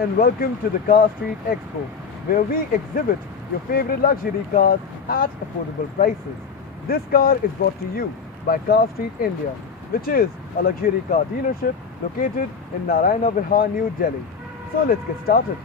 and welcome to the Car Street Expo, where we exhibit your favorite luxury cars at affordable prices. This car is brought to you by Car Street India, which is a luxury car dealership located in Naraina Vihar, New Delhi. So let's get started.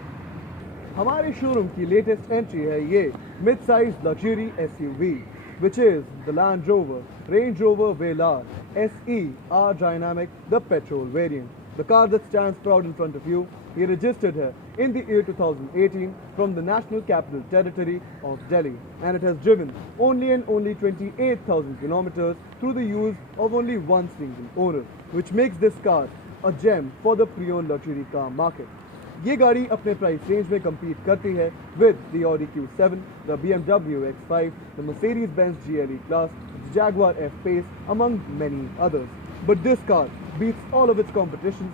हमारे showroom की latest entry है ये mid size luxury SUV, which is the Land Rover Range Rover Velar SE R Dynamic, the petrol variant. The car that stands proud in front of you, he registered here in the year 2018 from the National Capital Territory of Delhi, and it has driven only 28,000 kilometers through the use of only one single owner, which makes this car a gem for the pre-owned luxury car market. ये गाड़ी अपने price range में compete करती है with the Audi Q7, the BMW X5, the Mercedes-Benz GLE Class, the Jaguar F-Pace, among many others. But this car beats all of its competition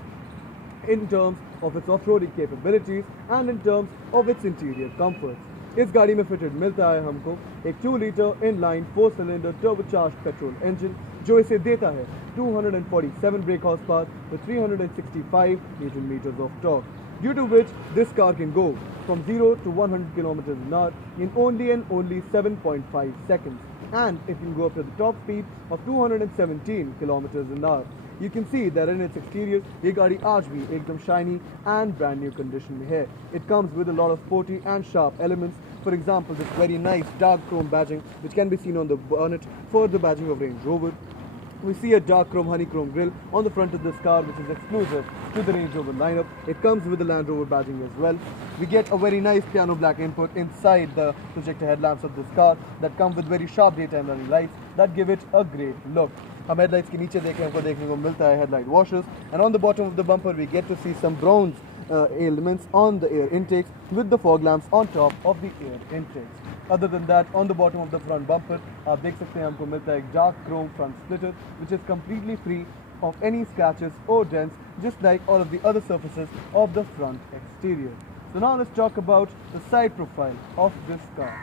in terms of its off-roading capabilities and in terms of its interior comforts. इस गाड़ी में fitted मिलता है हमको एक 2 litre inline 4 cylinder turbocharged petrol engine, जो इसे देता है 247 brake horsepower with 365 Newton meters of torque, due to which this car can go from 0 to 100 kilometers an hour in only 7.5 seconds, and it can go up to the top speed of 217 kilometers an hour. You can see that in its exterior, ये गाड़ी आज भी एकदम shiny and brand new condition में है. It comes with a lot of sporty and sharp elements. For example, this very nice dark chrome badging, which can be seen on the bonnet for the badging of Range Rover. We see a dark chrome honeycomb grille on the front of this car, which is exclusive to the Range Rover lineup. It comes with the Land Rover badging as well. We get a very nice piano black input inside the projector headlamps of this car that come with very sharp daytime running lights that give it a great look. हम headlights के नीचे देखें हमको देखने को मिलता है headlight washers, and on the bottom of the bumper we get to see some bronze elements on the air intakes with the fog lamps on top of the air intakes. Other than that, on the bottom of the front bumper आप देख सकते हैं हमको मिलता है एक dark chrome front splitter, which is completely free of any scratches or dents, just like all of the other surfaces of the front exterior. So now let's talk about the side profile of this car.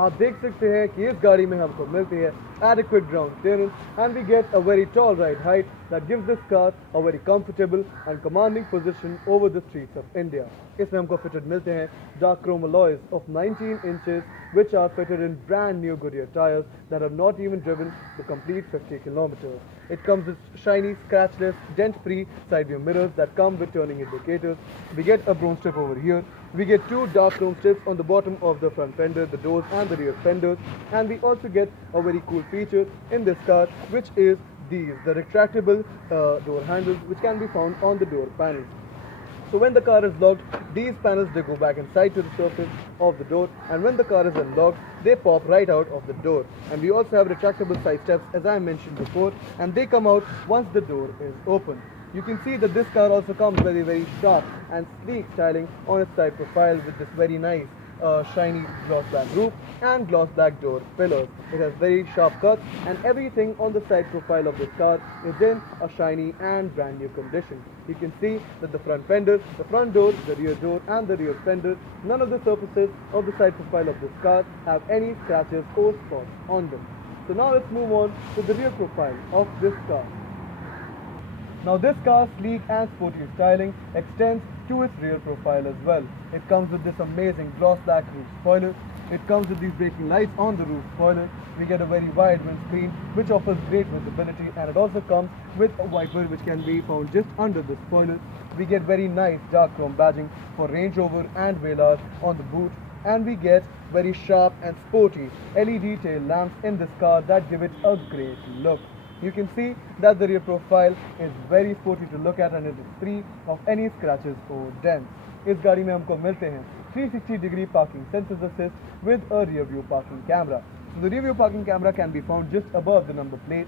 आप देख सकते हैं कि इस गाड़ी में हमको मिलती है adequate ground clearance, and we get a very tall ride height that gives this car a very comfortable and commanding position over the streets of India. इसमें हमको fitted मिलते हैं dark chrome alloys of 19 inches, which are fitted in brand new Goodyear tires that have not even driven the complete 50 kilometers. It comes with shiny, scratchless, dent-free side view mirrors that come with turning indicators. We get a bronze strip over here. We get 2 dark chrome strips on the bottom of the front fender, the doors and the rear fenders, and we also get a very cool feature in this car, which is the retractable door handles, which can be found on the door panels. So when the car is locked, these panels, they go back inside to the surface of the door, and when the car is unlocked, they pop right out of the door. And we also have retractable side steps, as I mentioned before, and they come out once the door is open. You can see that this car also comes very sharp and sleek styling on its side profile with this very nice shiny gloss black roof and gloss black door pillars. It has very sharp cuts, and everything on the side profile of this car is in a shiny and brand new condition. You can see that the front fenders, the front door, the rear door and the rear fender, none of the surfaces of the side profile of this car have any scratches or spots on them. So now let's move on to the rear profile of this car. Now this car's sleek and sporty styling extends to its rear profile as well. It comes with this amazing gloss black roof spoiler. It comes with these braking lights on the roof spoiler. We get a very wide windscreen which offers great visibility, and it also comes with a wiper which can be found just under the spoiler. We get very nice dark chrome badging for Range Rover and Velar on the boot, and we get very sharp and sporty LED tail lamps in this car that give it a great look. You can see that the rear profile is very sporty to look at, and it is free of any scratches or dents. इस गाड़ी में हमको मिलते हैं 360-degree parking sensors assist with a rear view parking camera. So the rear view parking camera can be found just above the number plate,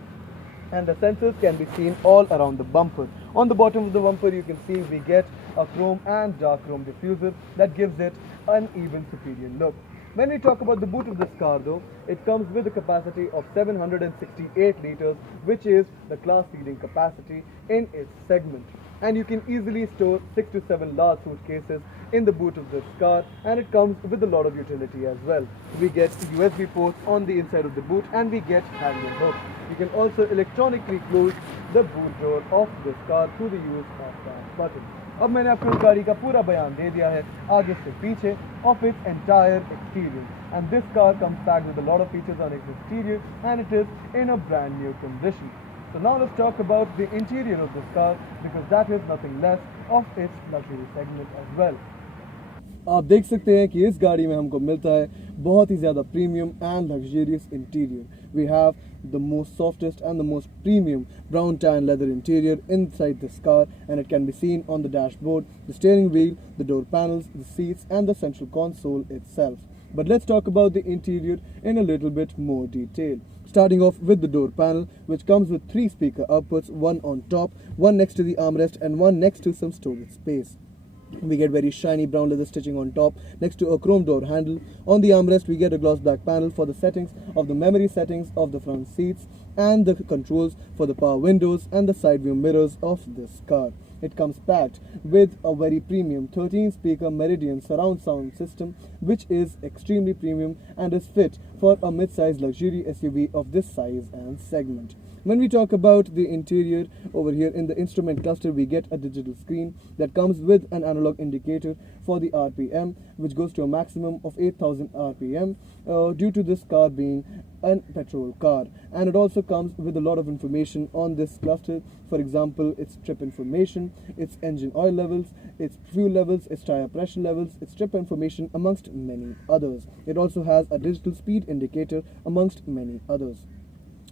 and the sensors can be seen all around the bumper. On the bottom of the bumper you can see we get a chrome and dark chrome diffuser that gives it an even superior look. When we talk about the boot of this car though, it comes with a capacity of 768 liters, which is the class-leading capacity in its segment. And you can easily store 6 to 7 large suitcases in the boot of this car, and it comes with a lot of utility as well. We get USB ports on the inside of the boot, and we get hanging hooks. You can also electronically close the boot door of this car through the use of that button. अब मैंने आपको इस गाड़ी का पूरा बयान दे दिया है आगे से पीछे of its entire exterior, and this car comes packed with a lot of features on its exterior, and it is in a brand new condition. So now let's talk about the interior of this car, because that is nothing less of its luxury segment as well. आप देख सकते हैं कि इस गाड़ी में हमको मिलता है बहुत ही ज़्यादा premium and luxurious interior. We have the most softest and the most premium brown tan leather interior inside this car, and it can be seen on the dashboard, the steering wheel, the door panels, the seats and the central console itself. But let's talk about the interior in a little bit more detail. Starting off with the door panel, which comes with 3 speaker outputs, one on top, one next to the armrest and one next to some storage space. We get very shiny brown leather stitching on top next to a chrome door handle. On the armrest we get a gloss black panel for the settings of the memory settings of the front seats and the controls for the power windows and the side view mirrors of this car. It comes packed with a very premium 13 speaker Meridian surround sound system, which is extremely premium and is fit for a mid-size luxury SUV of this size and segment. When we talk about the interior, over here in the instrument cluster we get a digital screen that comes with an analog indicator for the RPM, which goes to a maximum of 8000 RPM due to this car being a petrol car. And it also comes with a lot of information on this cluster. For example, its trip information, its engine oil levels, its fuel levels, its tire pressure levels, its trip information, amongst many others. It also has a digital speed indicator amongst many others.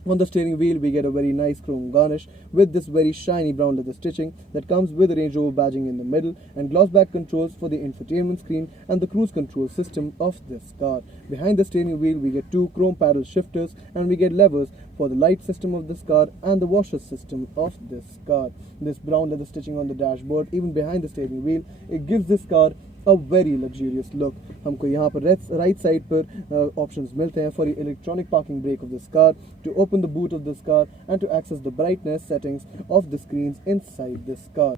On the steering wheel we get a very nice chrome garnish with this very shiny brown leather stitching that comes with a Range Rover badging in the middle and gloss black controls for the infotainment screen and the cruise control system of this car. Behind the steering wheel we get 2 chrome paddle shifters, and we get levers for the light system of this car and the washer system of this car. This brown leather stitching on the dashboard, even behind the steering wheel, it gives this car a very luxurious look. हमको यहाँ पर right side पर options मिलते हैं for the electronic parking brake of this car, to open the boot of this car and to access the brightness settings of the screens inside this car.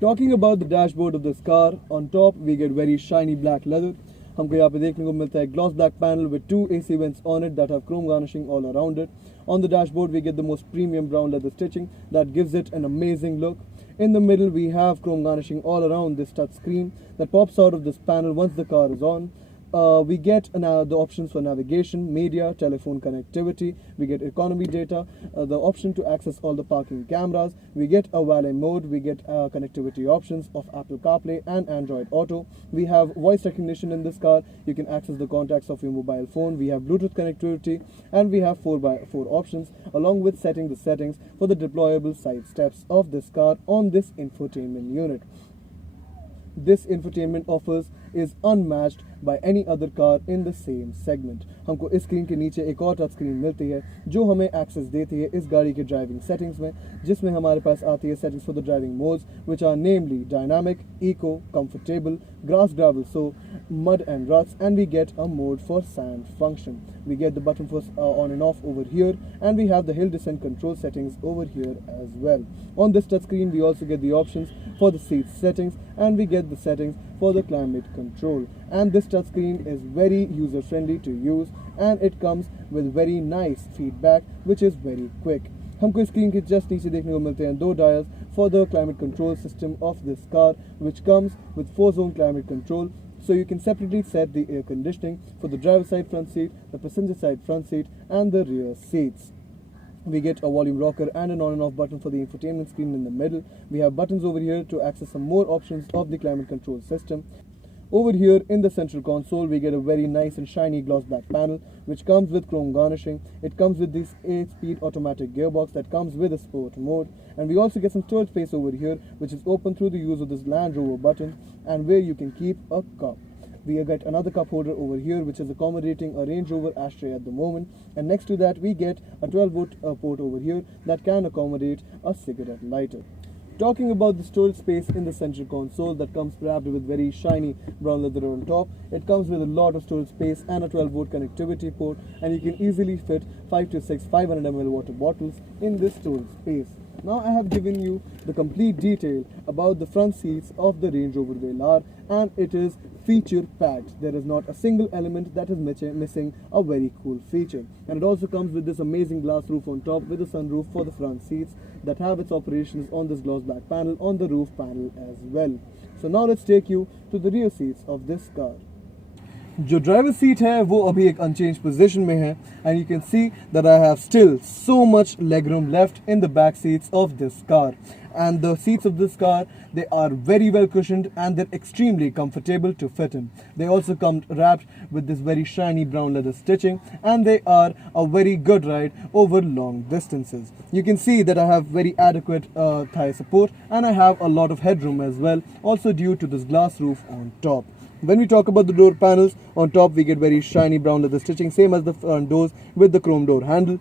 Talking about the dashboard of this car, on top we get very shiny black leather. हमको यहाँ पे देखने को मिलता है gloss black panel with 2 AC vents on it that have chrome garnishing all around it. On the dashboard we get the most premium brown leather stitching that gives it an amazing look. In the middle we have chrome garnishing all around this touch screen that pops out of this panel once the car is on. We get the options for navigation, media, telephone connectivity. We get economy data, the option to access all the parking cameras. We get a valet mode. We get connectivity options of Apple CarPlay and Android Auto. We have voice recognition in this car. You can access the contacts of your mobile phone. We have Bluetooth connectivity, and we have 4x4 options along with setting the settings for the deployable side steps of this car on this infotainment unit. This infotainment offers is unmatched by any other car in the same segment. हमको इस screen के नीचे एक और touch screen मिलती है जो हमें एक्सेस देती है इस गाड़ी के ड्राइविंग सेटिंग्स में, जिसमें हमारे पास आती है settings for the driving modes which are namely dynamic, eco, comfortable, grass, gravel, so mud and ruts, and we get a mode for sand function. We get the button for on and off over here, and we have the hill descent control settings over here as well. On this touch screen we also get the options for the seat settings, and we get the settings for the climate control. And this touch screen is very user friendly to use, and it comes with very nice feedback which is very quick. हमको screen के just नीचे देखने को मिलते हैं 2 dials for the climate control system of this car, which comes with 4-zone climate control. So you can separately set the air conditioning for the driver side front seat, the passenger side front seat, and the rear seats. We get a volume rocker and an on and off button for the infotainment screen in the middle. We have buttons over here to access some more options of the climate control system. Over here in the central console we get a very nice and shiny gloss black panel which comes with chrome garnishing. It comes with this 8-speed automatic gearbox that comes with a sport mode, and we also get some storage space over here which is open through the use of this Land Rover button, and where you can keep a cup. We get another cup holder over here which is accommodating a Range Rover ashtray at the moment, and next to that we get a 12-volt port over here that can accommodate a cigarette lighter. Talking about the storage space in the central console, that comes wrapped with very shiny brown leather on top. It comes with a lot of storage space and a 12-volt connectivity port, and you can easily fit 5 to 6 500 ml water bottles in this storage space. Now I have given you the complete detail about the front seats of the Range Rover Velar, and it is feature packed. There is not a single element that is missing a very cool feature. And it also comes with this amazing glass roof on top with a sunroof for the front seats that have its operations on this gloss black panel on the roof panel as well. So now let's take you to the rear seats of this car. जो driver seat है वो अभी एक unchange position में है, and you can see that I have still so much legroom left in the back seats of this car. And the seats of this car, they are very well cushioned and they're extremely comfortable to fit in. They also come wrapped with this very shiny brown leather stitching, and they are a very good ride over long distances. You can see that I have very adequate thigh support, and I have a lot of headroom as well, also due to this glass roof on top. When we talk about the door panels, on top we get very shiny brown leather stitching, same as the front doors with the chrome door handle.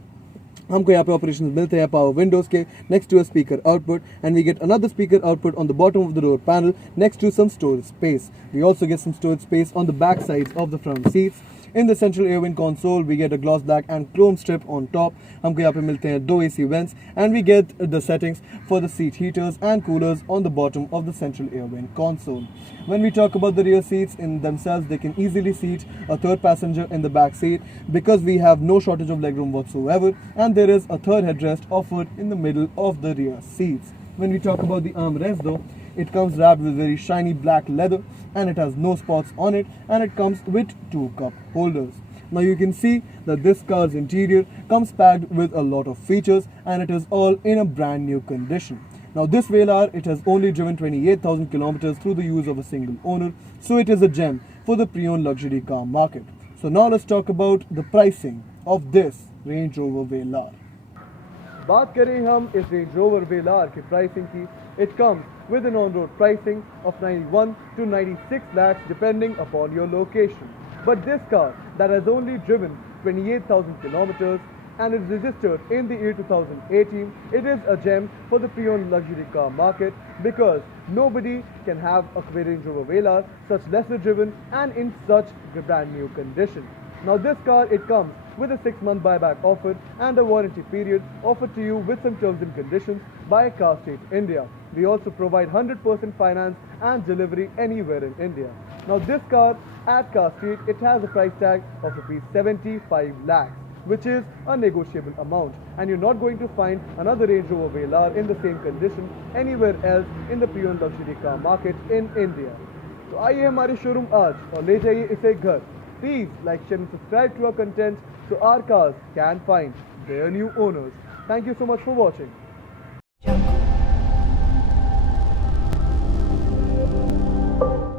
हमको यहाँ पे operations मिलते हैं power windows के next to a speaker output, and we get another speaker output on the bottom of the door panel next to some storage space. We also get some storage space on the back sides of the front seats. In the central air vent console, we get a gloss black and chrome strip on top. हमको यहाँ पे मिलते हैं दो AC vents, and we get the settings for the seat heaters and coolers on the bottom of the central air vent console. When we talk about the rear seats in themselves, they can easily seat a third passenger in the back seat because we have no shortage of legroom whatsoever, and there is a third headrest offered in the middle of the rear seats. When we talk about the armrest though, it comes wrapped with very shiny black leather, and it has no spots on it, and it comes with 2 cup holders. Now you can see that this car's interior comes packed with a lot of features, and it is all in a brand new condition. Now this Velar, it has only driven 28,000 kilometers through the use of a single owner, so it is a gem for the pre-owned luxury car market. So now let's talk about the pricing of this Range Rover Velar. बात करें हम इस range rover वेलार की pricing की, it comes with an on-road pricing of 91 to 96 lakhs depending upon your location. But this car that has only driven 28,000 kilometers and is registered in the year 2018, it is a gem for the pre-owned luxury car market because nobody can have a Range Rover Velar such lesser driven and in such brand new condition. Now this car, it comes with a 6-month buyback offer and a warranty period offered to you with some terms and conditions by Car Street India. We also provide 100% finance and delivery anywhere in India. Now this car at Car Street, it has a price tag of rupees 75 lakhs, which is a negotiable amount, and you're not going to find another Range Rover Velar in the same condition anywhere else in the pre-owned luxury car market in India. तो आइए हमारे showroom आज और ले जाइए इसे घर. Please like, share and subscribe to our content so our cars can find their new owners. Thank you so much for watching.